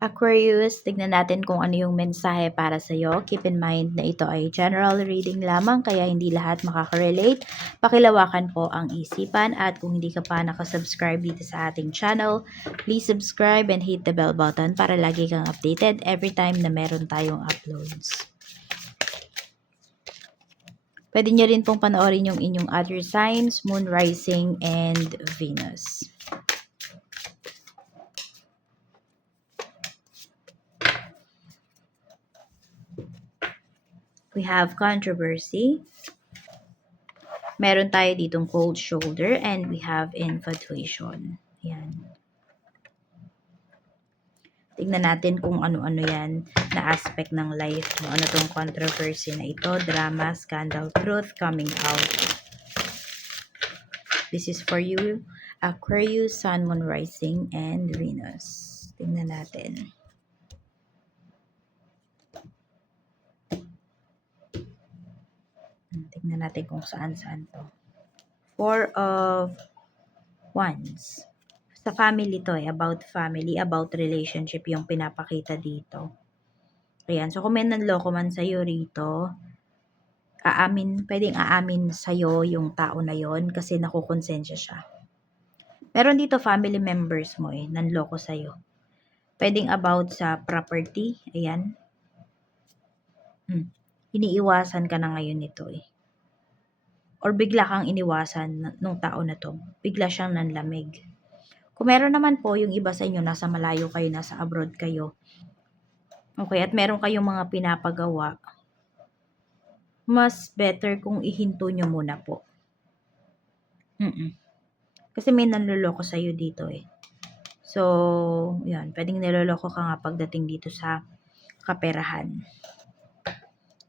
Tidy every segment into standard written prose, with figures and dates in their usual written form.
Aquarius, tignan natin kung ano yung mensahe para sa iyo. Keep in mind na ito ay general reading lamang kaya hindi lahat makaka-relate. Pakilawakan po ang isipan at kung hindi ka pa nakasubscribe dito sa ating channel, please subscribe and hit the bell button para lagi kang updated every time na meron tayong uploads. Pwede nyo rin pong panoorin yung inyong other signs, Moon, Rising, and Venus. We have controversy. Meron tayo ditong cold shoulder and we have infatuation. Yan. Tignan natin kung ano-ano yan na aspect ng life mo. Ano tong controversy na ito? Drama, scandal, truth, coming out. This is for you, Aquarius, Sun, Moon, Rising, and Venus. Tignan natin. Tignan natin kung saan-saan to. Four of Wands. Sa family to about family, about relationship yung pinapakita dito. Ayan, so kung may nanloko man sa'yo rito, pwedeng aamin sa'yo yung tao na yon kasi nakukonsensya siya. Meron dito family members mo nanloko sa'yo. Pwedeng about sa property, ayan. Iniiwasan ka na ngayon nito Or bigla kang iniwasan nung tao na to. Bigla siyang nanlamig. Kung meron naman po yung iba sa inyo, nasa malayo kayo, nasa abroad kayo, okay, at meron kayong mga pinapagawa, mas better kung ihinto nyo muna po. Kasi may nanloloko sa'yo dito So, yan, pwedeng niloloko ka nga pagdating dito sa kaperahan.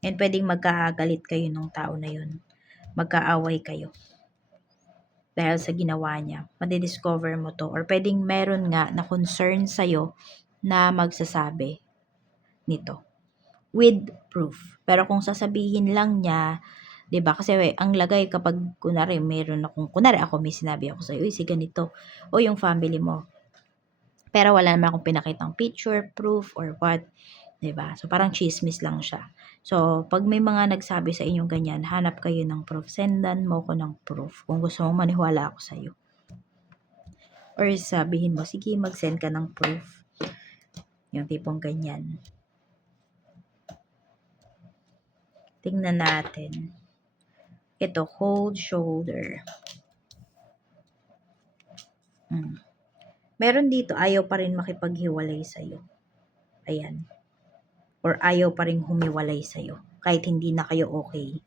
And pwedeng magkagalit kayo ng tao na yun. Magkaaway kayo. Dahil sa ginawa niya. Madidiscover mo to. Or pwedeng meron nga na concern sa'yo na magsasabi nito. With proof. Pero kung sasabihin lang niya, 'di ba? Kasi ang lagay kapag kunwari ako may sinabi ako sa iyo, si ganito o yung family mo. Pero wala naman akong pinakitang picture, proof or what, 'di ba? So parang chismis lang siya. So pag may mga nagsabi sa inyong ganyan, hanap kayo ng proof. Sendan mo ko ng proof kung gusto mong maniwala ako sa iyo. Or sabihin mo, sige mag-send ka ng proof. Yung tipong ganyan. Tingnan natin. Ito, cold shoulder. Meron dito, ayaw pa rin makipaghiwalay sa'yo. Ayan. Or ayaw pa rin humiwalay sa'yo. Kahit hindi na kayo okay.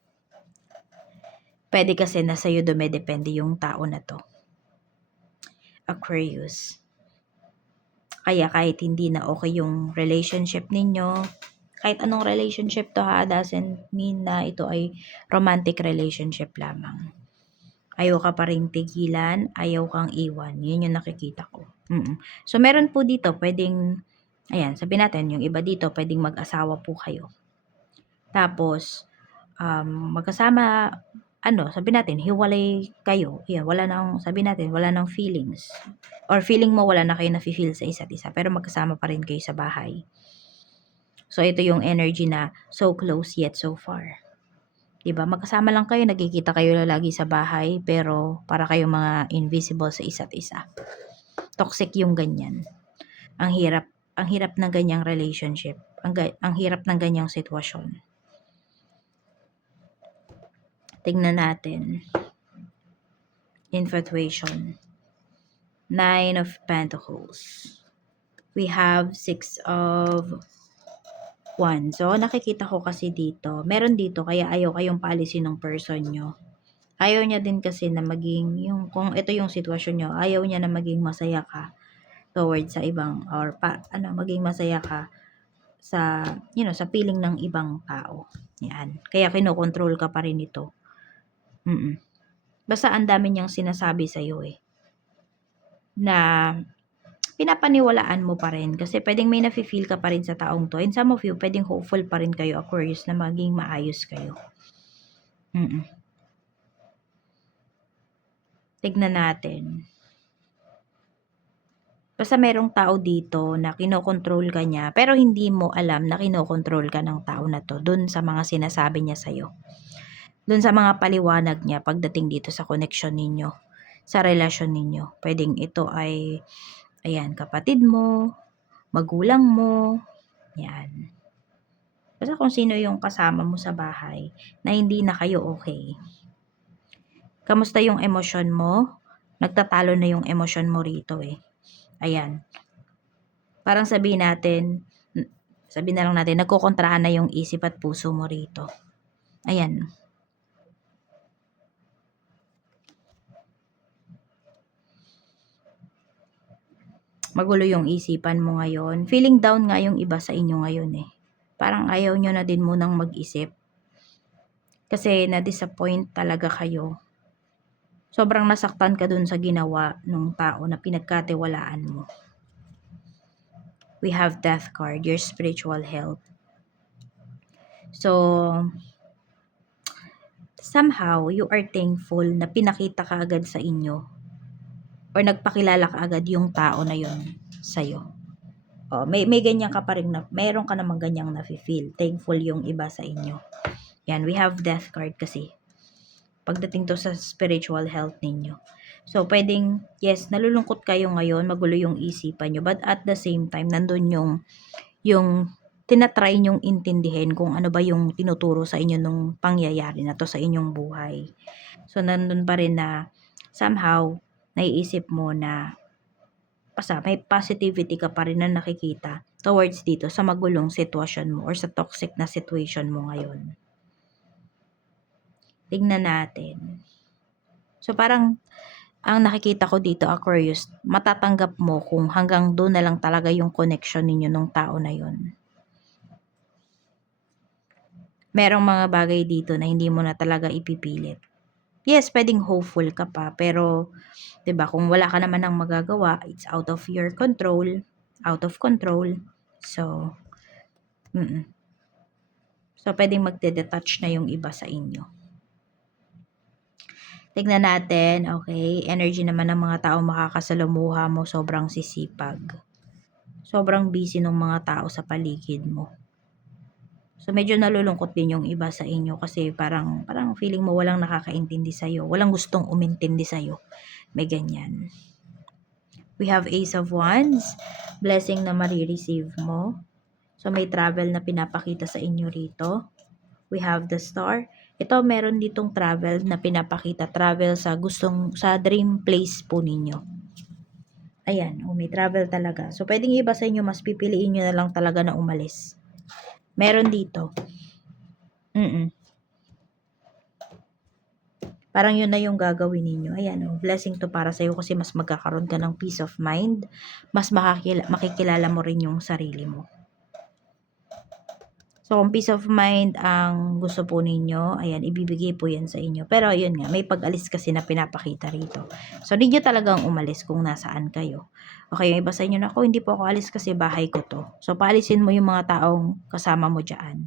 Pwede kasi na sa'yo dumedepende yung tao na to. Aquarius. Kaya kahit hindi na okay yung relationship ninyo, kahit anong relationship to doesn't mean na ito ay romantic relationship lamang. Ayaw ka pa rin tigilan, ayaw kang iwan. Yun yung nakikita ko. So, meron po dito, pwedeng, ayan, sabihin natin, yung iba dito, pwedeng mag-asawa po kayo. Tapos, magkasama, sabihin natin, hiwalay kayo. Yeah, sabihin natin, wala nang feelings. Or feeling mo, wala na kayo na-feel sa isa't isa. Pero magkasama pa rin kayo sa bahay. So, ito yung energy na so close yet so far. Diba? Magkasama lang kayo, nagkikita kayo lagi sa bahay, pero para kayong mga invisible sa isa't isa. Toxic yung ganyan. Ang hirap ng ganyang relationship. Ang hirap ng ganyang sitwasyon. Tingnan natin. Infatuation. 9 of Pentacles. We have 6 of Wands. So, nakikita ko kasi dito, meron dito, kaya ayaw kayong paalisin ng person nyo. Ayaw niya din kasi na maging, kung ito yung sitwasyon nyo, ayaw niya na maging masaya ka towards sa ibang, or maging masaya ka sa, sa feeling ng ibang tao. Yan. Kaya kinokontrol ka pa rin ito. Basta ang dami niyang sinasabi sa'yo na pinapaniwalaan mo pa rin. Kasi pwedeng may nafe-feel ka pa rin sa taong to. And some of you, pwedeng hopeful pa rin kayo, Aquarius, na maging maayos kayo. Tignan natin. Basta merong tao dito na kinokontrol ka niya, pero hindi mo alam na kinokontrol ka ng tao na 'to dun sa mga sinasabi niya sa'yo. Dun sa mga paliwanag niya pagdating dito sa connection ninyo, sa relasyon ninyo. Puwedeng ito ay, ayan, kapatid mo, magulang mo, 'yan. Basta kung sino yung kasama mo sa bahay na hindi na kayo okay. Kamusta yung emosyon mo? Nagtatalo na yung emosyon mo rito, eh. Ayan. Parang sabihin na lang natin nagkokontrahan na yung isip at puso mo rito. Ayan. Magulo yung isipan mo ngayon. Feeling down nga yung iba sa inyo ngayon, eh. Parang ayaw nyo na din munang mag-isip. Kasi na-disappoint talaga kayo. Sobrang nasaktan ka dun sa ginawa nung tao na pinagkatiwalaan mo. We have Death card, your spiritual health. So, somehow, you are thankful na pinakita ka agad sa inyo or nagpakilala ka agad yung tao na yun sa'yo. Oh, may ganyan ka pa rin na, meron ka namang ganyang nafe-feel. Thankful yung iba sa inyo. Yan, we have Death card kasi. Pagdating to sa spiritual health ninyo. So, pwedeng, yes, nalulungkot kayo ngayon, magulo yung isipan nyo, but at the same time, nandun yung tinatry nyong intindihin kung ano ba yung tinuturo sa inyo nung pangyayari na to sa inyong buhay. So, nandun pa rin na somehow, naiisip mo na basta may positivity ka pa rin na nakikita towards dito sa magulong sitwasyon mo or sa toxic na situation mo ngayon. Tingnan natin. So, parang ang nakikita ko dito, Aquarius, matatanggap mo kung hanggang doon na lang talaga yung connection ninyo nung tao na yun. Merong mga bagay dito na hindi mo na talaga ipipilit. Yes, pwedeng hopeful ka pa, pero 'di ba kung wala ka naman ng magagawa, it's out of your control, out of control. So, So, pwedeng magde-detach na yung iba sa inyo. Tignan natin, okay, energy naman ng mga tao makakasalamuha mo, sobrang sisipag. Sobrang busy ng mga tao sa paligid mo. So, medyo nalulungkot din yung iba sa inyo kasi parang feeling mo walang nakakaintindi sa'yo, walang gustong umintindi sa'yo. May ganyan. We have Ace of Wands, blessing na marireceive mo. So, may travel na pinapakita sa inyo rito. We have the Star. Ito, meron ditong travel na pinapakita. Travel sa dream place po ninyo. Ayan, may travel talaga. So, pwedeng iba sa inyo, mas pipiliin nyo na lang talaga na umalis. Meron dito. Parang yun na yung gagawin ninyo. Ayan, blessing to para sa'yo kasi mas magkakaroon ka ng peace of mind. Mas makikilala mo rin yung sarili mo. So, kung peace of mind ang gusto po ninyo, ayan, ibibigay po yan sa inyo. Pero, yun nga, may pag-alis kasi na pinapakita rito. So, hindi nyo talagang umalis kung nasaan kayo. Okay, yung iba sa inyo na, hindi po ako alis kasi bahay ko to. So, paalisin mo yung mga taong kasama mo dyan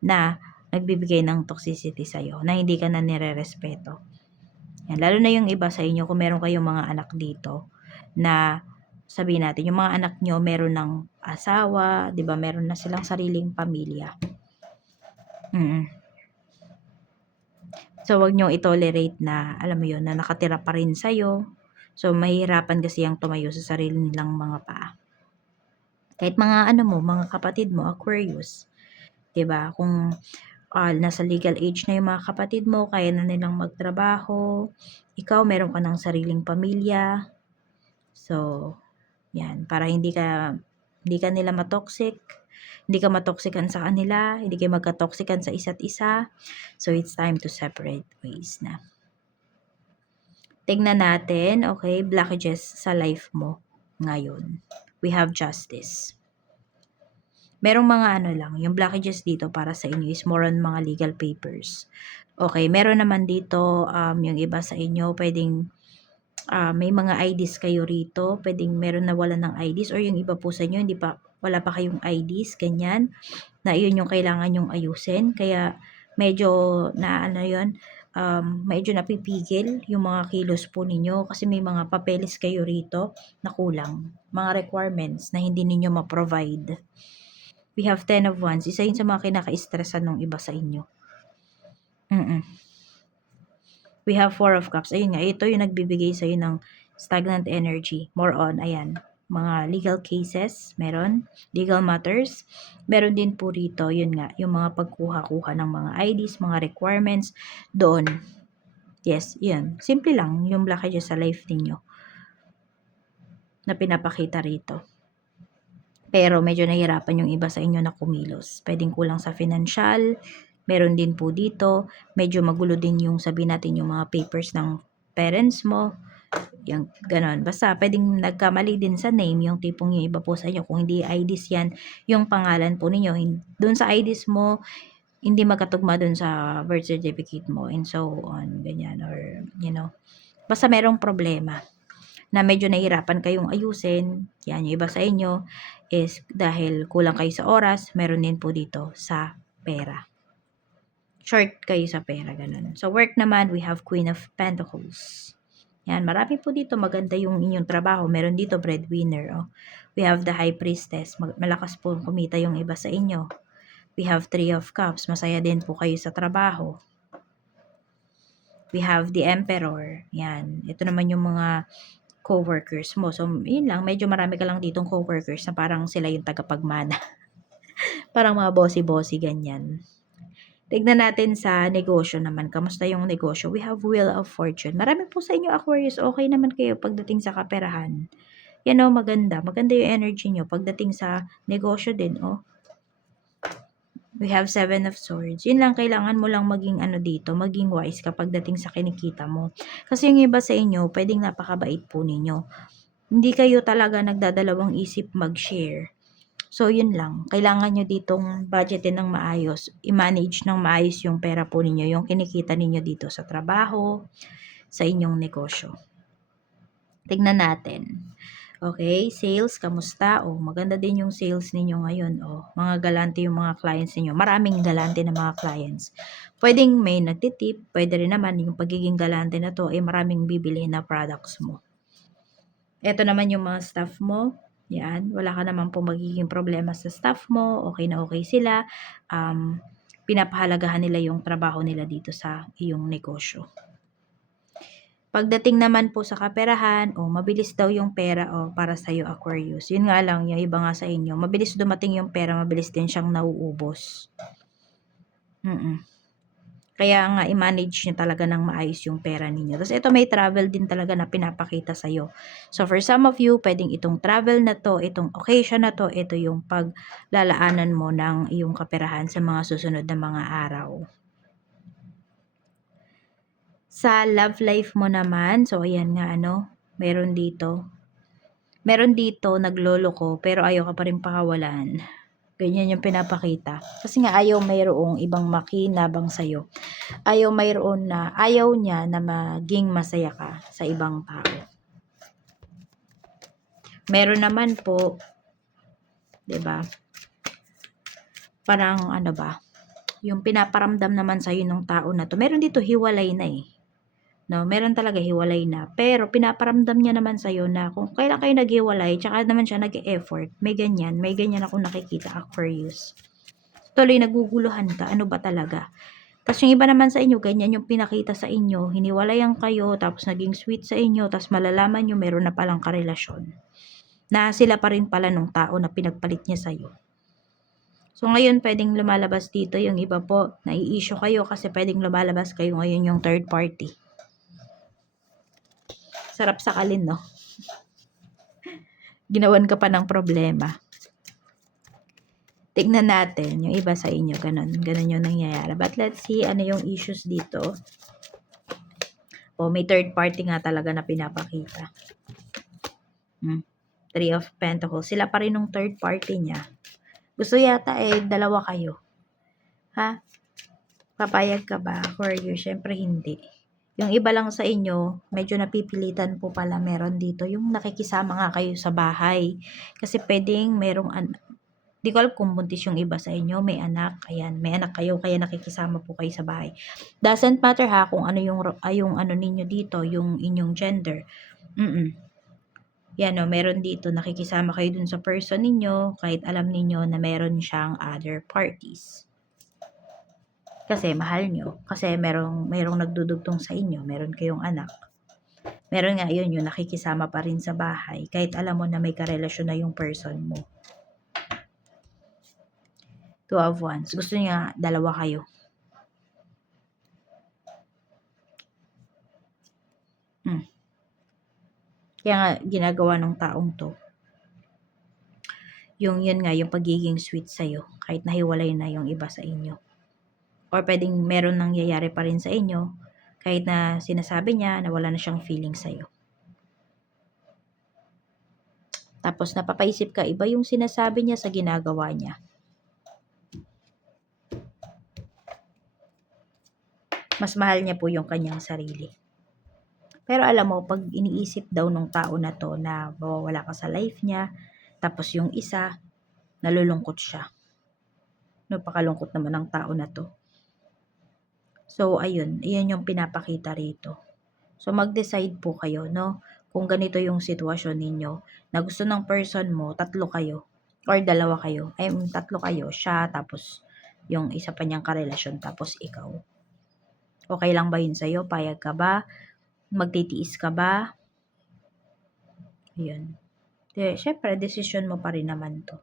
na nagbibigay ng toxicity sa'yo, na hindi ka na nire-respeto. Yan, lalo na yung iba sa inyo, kung meron kayong mga anak dito, na sabihin natin, yung mga anak nyo meron ng asawa, 'di ba? Meron na silang sariling pamilya. So, wag nyo i-tolerate na, alam mo yun, na nakatira pa rin sa'yo. So, mahihirapan kasi yung tumayo sa sarili nilang mga paa. Kahit mga mga kapatid mo, Aquarius. 'Di ba? Kung nasa legal age na yung mga kapatid mo, kaya na nilang magtrabaho, ikaw meron ka ng sariling pamilya. So, yan, para hindi ka nila matoxic, hindi ka matoxican sa kanila, hindi kayo magka-toxican sa isa't isa. So, it's time to separate ways na. Tignan natin, okay, blockages sa life mo ngayon. We have Justice. Merong mga yung blockages dito para sa inyo is more on mga legal papers. Okay, meron naman dito, yung iba sa inyo, pwedeng may mga IDs kayo rito, pwedeng meron na wala ng IDs, or yung iba po sa inyo, wala pa kayong IDs, ganyan, na yun yung kailangan yung ayusin, kaya medyo na yun, medyo napipigil yung mga kilos po ninyo kasi may mga papeles kayo rito na kulang. Mga requirements na hindi ninyo ma-provide. We have 10 of Wands. Isa yun sa mga kinaka-stressan ng iba sa inyo. We have 4 of Cups. Ayun nga, ito yung nagbibigay sa'yo ng stagnant energy. More on, ayan, mga legal cases, meron. Legal matters. Meron din po rito, yun nga, yung mga pagkuha-kuha ng mga IDs, mga requirements, doon. Yes, yun. Simple lang yung blockages sa life ninyo na pinapakita rito. Pero medyo nahihirapan yung iba sa inyo na kumilos. Pwedeng kulang sa financial, meron din po dito, medyo magulo din yung sabihin natin yung mga papers ng parents mo, yung ganon. Basta pwedeng nagkamali din sa name, yung tipong yung iba po sa inyo, kung hindi IDs yan, yung pangalan po ninyo, dun sa IDs mo, hindi magkatugma dun sa birth certificate mo, and so on, ganyan, or, basta merong problema na medyo nahihirapan kayong ayusin, yan, yung iba sa inyo, is dahil kulang kayo sa oras, meron din po dito sa pera. Short kayo sa pera, ganun. So, work naman, we have Queen of Pentacles. Yan, marami po dito, maganda yung inyong trabaho. Meron dito, breadwinner. Oh. We have the High Priestess. Malakas po kumita yung iba sa inyo. We have Three of Cups. Masaya din po kayo sa trabaho. We have the Emperor. Yan. Ito naman yung mga co-workers mo. So, yun lang. Medyo marami ka lang ditong co-workers na parang sila yung tagapagmana. Parang mga bossy-bossy, ganyan. Tignan natin sa negosyo naman. Kamusta yung negosyo? We have Wheel of Fortune. Marami po sa inyo, Aquarius, okay naman kayo pagdating sa kaperahan. Yan o, maganda. Maganda yung energy nyo. Pagdating sa negosyo din, oh. We have 7 of Swords. Yun lang, kailangan mo lang maging dito, maging wise kapag dating sa kinikita mo. Kasi yung iba sa inyo, pwedeng napakabait po ninyo. Hindi kayo talaga nagdadalawang isip mag-share. So, yun lang. Kailangan nyo ditong budgetin ng maayos. I-manage ng maayos yung pera po ninyo, yung kinikita ninyo dito sa trabaho, sa inyong negosyo. Tignan natin. Okay, sales, kamusta? Maganda din yung sales ninyo ngayon. Mga galante yung mga clients ninyo. Maraming galante na mga clients. Pwedeng may nagtitip, pwede rin naman yung pagiging galante na to ay maraming bibili na products mo. Ito naman yung mga staff mo. Yan, wala ka naman po magiging problema sa staff mo. Okay na okay sila. Pinapahalagahan nila yung trabaho nila dito sa iyong negosyo. Pagdating naman po sa kaperahan, mabilis daw yung pera para sa iyo, Aquarius. Yun nga lang, yung iba nga sa inyo, mabilis dumating yung pera, mabilis din siyang nauubos. Kaya nga, i-manage nyo talaga ng maayos yung pera ninyo. Tapos ito, may travel din talaga na pinapakita sa'yo. So, for some of you, pwedeng itong travel na to, itong occasion na to, ito yung paglalaanan mo ng iyong kaperahan sa mga susunod na mga araw. Sa love life mo naman, so ayan nga meron dito. Meron dito nagloloko pero ayaw ka pa rin pakawalan. Ganyan yung pinapakita. Kasi nga ayaw mayroong ibang makinabang sa'yo. Ayaw niya na maging masaya ka sa ibang tao. Meron naman po, 'di ba? Parang yung pinaparamdam naman sa'yo ng tao na to. Meron dito hiwalay na eh. No, meron talaga hiwalay na. Pero pinaparamdam niya naman sa'yo na kung kailan kayo naghiwalay, tsaka naman siya nag-e-effort. May ganyan akong nakikita, Aquarius. Tuloy naguguluhan ka, ano ba talaga? Tapos yung iba naman sa inyo, ganyan yung pinakita sa inyo, hiniwalayan kayo, tapos naging sweet sa inyo, tapos malalaman nyo meron na palang karelasyon. Na sila pa rin pala nung tao na pinagpalit niya sa'yo. So ngayon, pwedeng lumalabas dito yung iba po, nai-issue kayo kasi pwedeng lumalabas kayo ngayon yung third party. Sarap sakalin, no? Ginawan ka pa ng problema. Tignan natin yung iba sa inyo. Ganun yung nangyayari. But let's see ano yung issues dito. May third party nga talaga na pinapakita. Three of Pentacles. Sila pa rin yung third party niya. Gusto yata dalawa kayo. Ha? Papayag ka ba? Aquarius? Syempre hindi. Yung iba lang sa inyo, medyo napipilitan po pala meron dito. Yung nakikisama nga kayo sa bahay. Kasi pwedeng merong Di ko alam kung buntis yung iba sa inyo, may anak, ayan, may anak kayo, kaya nakikisama po kayo sa bahay. Doesn't matter ha kung ano yung ano ninyo dito, yung inyong gender. Yan o, meron dito, nakikisama kayo dun sa person ninyo, kahit alam ninyo na meron siyang other parties. Kasi mahal nyo, kasi merong nagdudugtong sa inyo, meron kayong anak. Meron nga yun, yung nakikisama pa rin sa bahay, kahit alam mo na may karelasyon na yung person mo. Two of Wands. Gusto niya dalawa kayo. Kaya nga ginagawa ng taong to. Yun nga, yung pagiging sweet sa'yo, kahit nahiwalay na yung iba sa inyo. Or pwedeng meron nangyayari pa rin sa inyo, kahit na sinasabi niya na wala na siyang feeling sa'yo. Tapos napapaisip ka, iba yung sinasabi niya sa ginagawa niya. Mas mahal niya po yung kanyang sarili. Pero alam mo, pag iniisip daw ng tao na to na mawawala ka sa life niya, tapos yung isa, nalulungkot siya. Napakalungkot naman ng tao na to. So, ayun yung pinapakita rito. So, mag-decide po kayo, no? Kung ganito yung sitwasyon ninyo, na gusto ng person mo, tatlo kayo, or dalawa kayo. Tatlo kayo, siya, tapos yung isa pa niyang karelasyon, tapos ikaw. Okay lang ba yun sa'yo? Payag ka ba? Magtitiis ka ba? Yun. Syempre, decision mo pa rin naman to.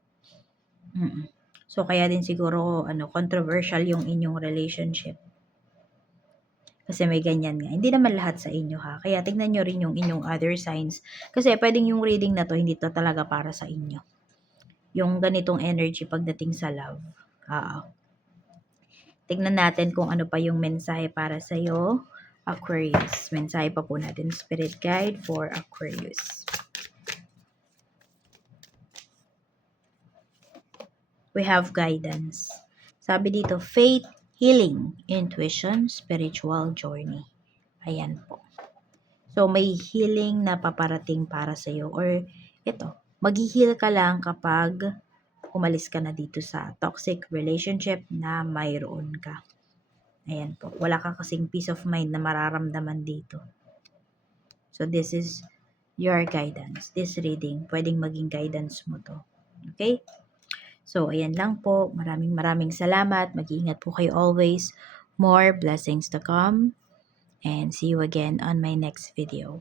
So, kaya din siguro, controversial yung inyong relationship. Kasi may ganyan nga. Hindi naman lahat sa inyo ha. Kaya tignan nyo rin yung inyong other signs. Kasi pwedeng yung reading na to, hindi to talaga para sa inyo. Yung ganitong energy pagdating sa love. Tignan natin kung ano pa yung mensahe para sa'yo, Aquarius. Mensahe pa po natin, Spirit Guide for Aquarius. We have guidance. Sabi dito, faith, healing, intuition, spiritual journey. Ayan po. So, may healing na paparating para sa'yo. Or, ito, mag-heal ka lang kapag umalis ka na dito sa toxic relationship na mayroon ka. Ayan po. Wala ka kasing peace of mind na mararamdaman dito. So, this is your guidance. This reading, pwedeng maging guidance mo to. Okay? So, ayan lang po. Maraming salamat. Mag-iingat po kayo always. More blessings to come. And see you again on my next video.